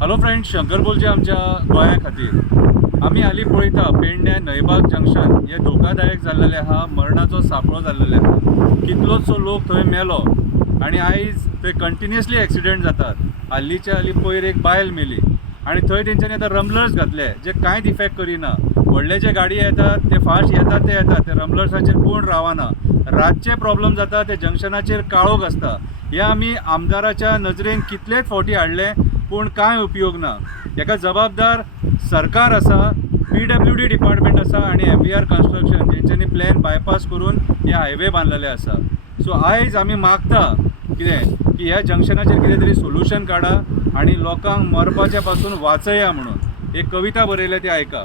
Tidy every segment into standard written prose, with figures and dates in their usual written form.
Hello friends, Shankar बोलचे आमच्या गोंया खातीर आमी हालीं पळयता पेडण्या नयबाग जंक्शन हे धोकादायक जाल्लेलें आहा, मरणाचो सांपळो जाल्लेलो आहा। कितलोसो लोक थंय मेलो आनी आयज थंय कंटिन्युअसली एक्सिडेंट जातात। हाल्लीच्या हालीं पयर एक बायल मेली आनी थंय तेंच्यांनी आतां रमलर्स घातले जे कांयच इफेक्ट करिना। व्हडले जे गाडी येतात ते फास्ट येतात ते रमलर्साचेर कोण रावना। रातचे प्रॉब्लेम जाता ते जंक्शनाचेर काळोख आसता। हे आमी आमदाराच्या नजरेन कितलेच फावटी हाडले पूण कांय उपयोग ना। हेका जबाबदार सरकार आसा, PWD डिपार्टमेंट आसा आनी MVR कन्स्ट्रक्शन जेंच्यांनी प्लॅन बायपास करून हे हायवे बांदलेले आसा। सो आयज आमी मागता कितें की ह्या जंक्शनाचेर कितें तरी सोल्युशन काडा आनी लोकांक मरपाच्या पासून वाचया म्हणून एक कविता बरयल्या ती आयका।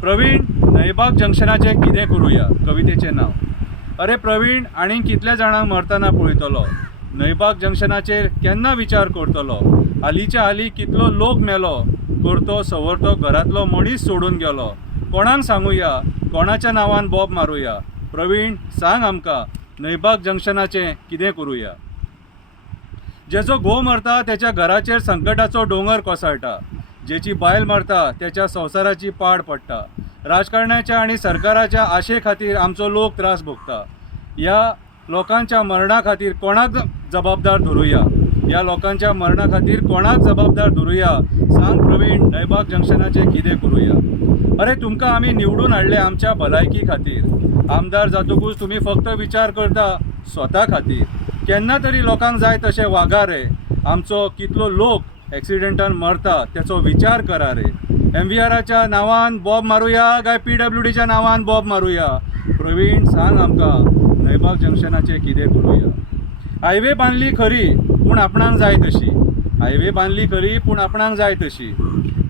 प्रवीण, नयबाग जंक्शनाचें कितें करुया कवितेचें नांव। अरे प्रवीण, आनीक कितल्या जाणांक मरतना पळयतलो। नयबाग जंक्शनाचेर केन्ना विचार करतलो। हालींच्या हालीं कितलो लोक मेलो, करतो सवरतो घरांतलो मनीस सोडून गेलो। कोणाक सांगुया, कोणाच्या नांवान बॉब मारुया। प्रवीण, सांग आमकां नयबाग जंक्शनाचें कितें करुया। जेचो घोव मरता त्याच्या घराचेर संकटाचो दोंगर कोसळटा। जेची बायल मरता त्याच्या संवसाराची पाड पडटा। राजकारण्याच्या आनी सरकाराच्या आशे खातीर आमचो लोक त्रास भोगता। ह्या लोकांच्या मरणा खातीर कोणाक जबाबदार धरुया। ह्या लोकांच्या मरणा खातीर कोणाक जबाबदार धरुया। सांग प्रवीण, नयबाग जंक्शनाचें कितें करुया। अरे तुमकां आमी निवडून हाडले आमच्या भलायकी खातीर। आमदार जातकूच तुमी फक्त विचार करता स्वता खातीर। केन्ना तरी लोकांक जाय तशें वागा रे। आमचो कितलो लोक एक्सिडेंटान मरता तेचो विचार करा रे। MVRच्या नांवान बॉब मारुया काय PWDच्या नांवान बॉब मारुया। प्रवीण, सांग आमकां नयबाग जंक्शनाचें कितें करुया। हायवे बांदली खरी पूण आपणाक जाय तशी। हायवे बांदली खरी पूण आपणाक जाय तशी।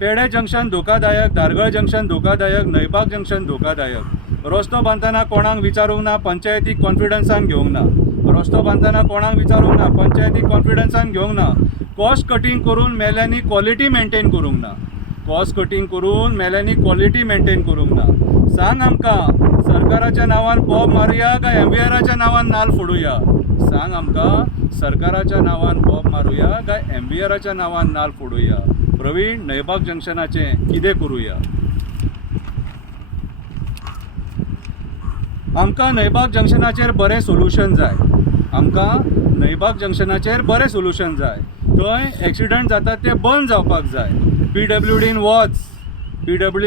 पेडे जंक्शन धोकादायक, दारगळ जंक्शन धोकादायक, नयबाग जंक्शन धोकादायक। रस्तो बांदतना कोणाक विचारूंक ना, पंचायतीक कॉन्फिडन्सान घेवंक ना। रस्तो बांदतना कोणाक विचारूंक ना, पंचायतीक कॉन्फिडन्सान घेवंक ना। कॉस्ट कटींग करून मेल्यांनी क्वॉलिटी मेंटेन करूंक ना। कॉस्ट कटींग करून मेल्यांनी क्वॉलिटी मेंटेन करूंक ना। सांग आमकां सरकाराच्या नांवान बॉब मारुया काय MVRच्या नांवान नाल फोडुया। सांग आमकां सरकाराच्या नांवान बॉब मारुया काय MVRच्या नांवान नाल फोडुया। प्रवीण, नयबाग जंक्शनाचें कितें करुया। आमकां नयबाग जंक्शनाचेर बरें सोल्युशन जाय। आमकां नयबाग जंक्शनाचेर बरें सोल्युशन जाय। थंय एक्सिडंट जातात ते बंद जावपाक जाय। PWDन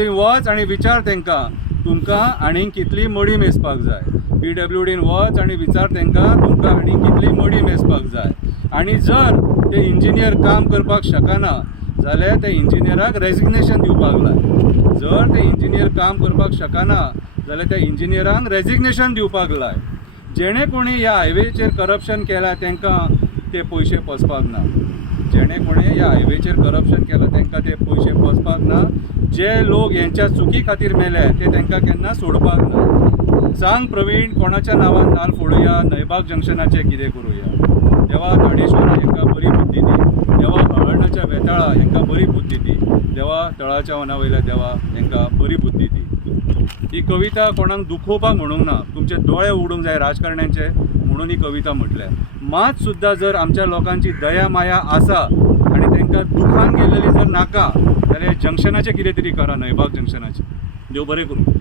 वच आनी विचार तेंकां तुमकां आनीक कितली मडी मेजपाक जाय। PWDन वच आनी विचार तेंकां तुमकां आनीक कितली मडी मेजपाक जाय। आनी जर ते इंजिनियर काम करपाक शकना जाल्यार ते इंजिनियराक रेजिग्नेशन दिवपाक लाय। जर ते इंजिनियर काम करपाक शकना जाल्यार त्या इंजिनियरांक रेजिग्नेशन दिवपाक लाय। जेणे कोणी ह्या हायवेचेर करप्शन केला तेंकां ते पयशे पोसपाक ना। जेणे कोणें ह्या हायवेचेर करप्शन केलां तेंकां ते पयशे पोसपाक ना। जे लोक हेंच्या चुकी खातीर मेले ते तेंकां केन्ना सोडपाक ना। सांग प्रवीण, कोणाच्या नांवान नाल फोडुया, नयबाग जंक्शनाचें कितें करुया। देवा दाणेश्वरा हेंकां बरी बुद्धी दी। देवा हळर्णाच्या बेताळा हेंकां बरी बुद्धी दी। देवा तळाच्या वना वयल्या देवा हेंकां बरी बुद्धी दी। ही कविता कोणाक दुखोवपाक म्हणूंक ना, तुमचे दोळे उडूंक जाय राजकारण्यांचे म्हणून ही कविता म्हटल्या। मात सुद्दां जर आमच्या लोकांची दया माया आसा आनी तेंकां दुखान गेलेली जर नाका जाल्यार जंक्शनाचें कितें तरी करा, नयबाग जंक्शनाचें। देव बरें करूं।